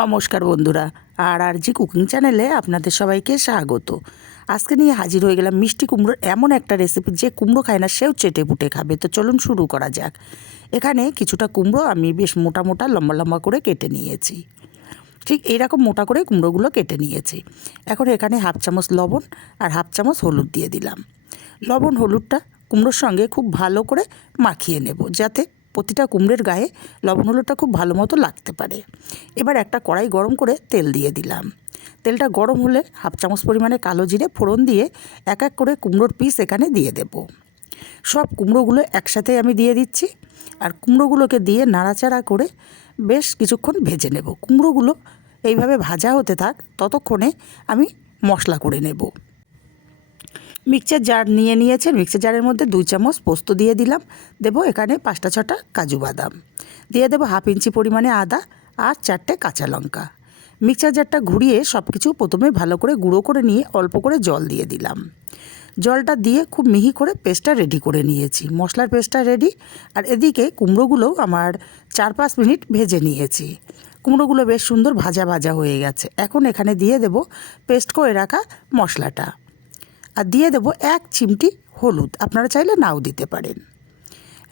নমস্কার বন্ধুরা, আর আর জি কুকিং চ্যানেলে আপনাদের সবাইকে স্বাগত। আজকে নিয়ে হাজির হয়ে গেলাম মিষ্টি কুমড়োর এমন একটা রেসিপি যে কুমড়ো খায় না, সেও চেটে পুটে খাবে। তো চলুন শুরু করা যাক। এখানে কিছুটা কুমড়ো আমি বেশ মোটা মোটা, লম্বা লম্বা করে কেটে নিয়েছি। ঠিক এইরকম মোটা করে কুমড়োগুলো কেটে নিয়েছি। এখন এখানে হাফ চামচ লবণ আর হাফ চামচ হলুদ দিয়ে দিলাম। লবণ হলুদটা কুমড়োর সঙ্গে খুব ভালো করে মাখিয়ে নেব, যাতে প্রতিটা কুমড়োর গায়ে লবণ হলুদটা খুব ভালো মতো লাগতে পারে। এবার একটা কড়াই গরম করে তেল দিয়ে দিলাম। তেলটা গরম হলে হাফ চামচ পরিমাণে কালো জিরে ফোড়ন দিয়ে এক এক করে কুমড়োর পিস এখানে দিয়ে দেব। সব কুমড়োগুলো একসাথে আমি দিয়ে দিচ্ছি আর কুমড়োগুলোকে দিয়ে নাড়াচাড়া করে বেশ কিছুক্ষণ ভেজে নেব। কুমড়োগুলো এইভাবে ভাজা হতে থাক, ততক্ষণে আমি মশলা করে নেব। মিক্সচার জার নিয়ে নিয়েছেন। মিক্সচার জারের মধ্যে দুই চামচ পোস্ত দিয়ে দিলাম। দেবো এখানে পাঁচটা ছটা কাজু বাদাম। দিয়ে দেবো হাফ ইঞ্চি পরিমাণে আদা আর চারটে কাঁচা লঙ্কা। মিক্সচার জারটা ঘুরিয়ে সব কিছু প্রথমে ভালো করে গুঁড়ো করে নিয়ে অল্প করে জল দিয়ে দিলাম। জলটা দিয়ে খুব মিহি করে পেস্টটা রেডি করে নিয়েছি। মশলার পেস্টটা রেডি। আর এদিকে কুমড়োগুলোও আমার চার পাঁচ মিনিট ভেজে নিয়েছি। কুমড়োগুলো বেশ সুন্দর ভাজা ভাজা হয়ে গেছে। এখন এখানে দিয়ে দেব পেস্ট করে রাখা মশলাটা। আর দিয়ে দেবো এক চিমটি হলুদ। আপনারা চাইলে নাও দিতে পারেন।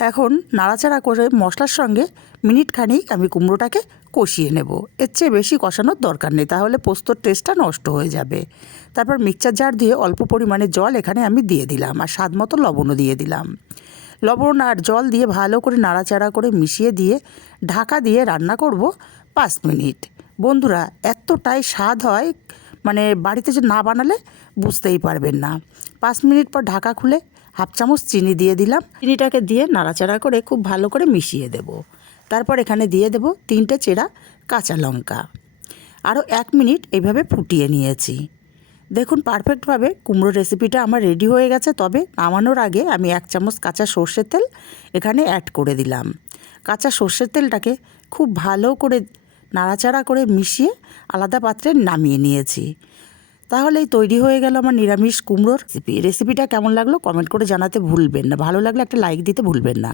এখন নাড়াচাড়া করে মশলার সঙ্গে মিনিট খানেক আমি কুমড়োটাকে কষিয়ে নেব। এর চেয়ে বেশি কষানোর দরকার নেই, তাহলে পোস্তর টেস্টটা নষ্ট হয়ে যাবে। তারপর মিক্সচার জার দিয়ে অল্প পরিমাণে জল এখানে আমি দিয়ে দিলাম আর স্বাদ মতো লবণও দিয়ে দিলাম। লবণ আর জল দিয়ে ভালো করে নাড়াচাড়া করে মিশিয়ে দিয়ে ঢাকা দিয়ে রান্না করব পাঁচ মিনিট। বন্ধুরা, এতটাই স্বাদ হয় মানে বাড়িতে যে না বানালে বুঝতেই পারবেন না। পাঁচ মিনিট পর ঢাকা খুলে হাফ চামচ চিনি দিয়ে দিলাম। চিনিটাকে দিয়ে নাড়াচাড়া করে খুব ভালো করে মিশিয়ে দেব। তারপর এখানে দিয়ে দেব তিনটে চেরা কাঁচা লঙ্কা। আরও এক মিনিট এইভাবে ফুটিয়ে নিয়েছি। দেখুন পারফেক্টভাবে কুমড়ো রেসিপিটা আমার রেডি হয়ে গেছে। তবে নামানোর আগে আমি এক চামচ কাঁচা সর্ষের তেল এখানে অ্যাড করে দিলাম। কাঁচা সর্ষের তেলটাকে খুব ভালো করে নাড়াচাড়া করে মিশিয়ে আলাদা পাত্রে নামিয়ে নিয়েছি। তাহলেই তৈরি হয়ে গেল আমার নিরামিষ কুমড়োর রেসিপি রেসিপিটা কেমন লাগল কমেন্ট করে জানাতে ভুলবেন না। ভালো লাগলে একটা লাইক দিতে ভুলবেন না।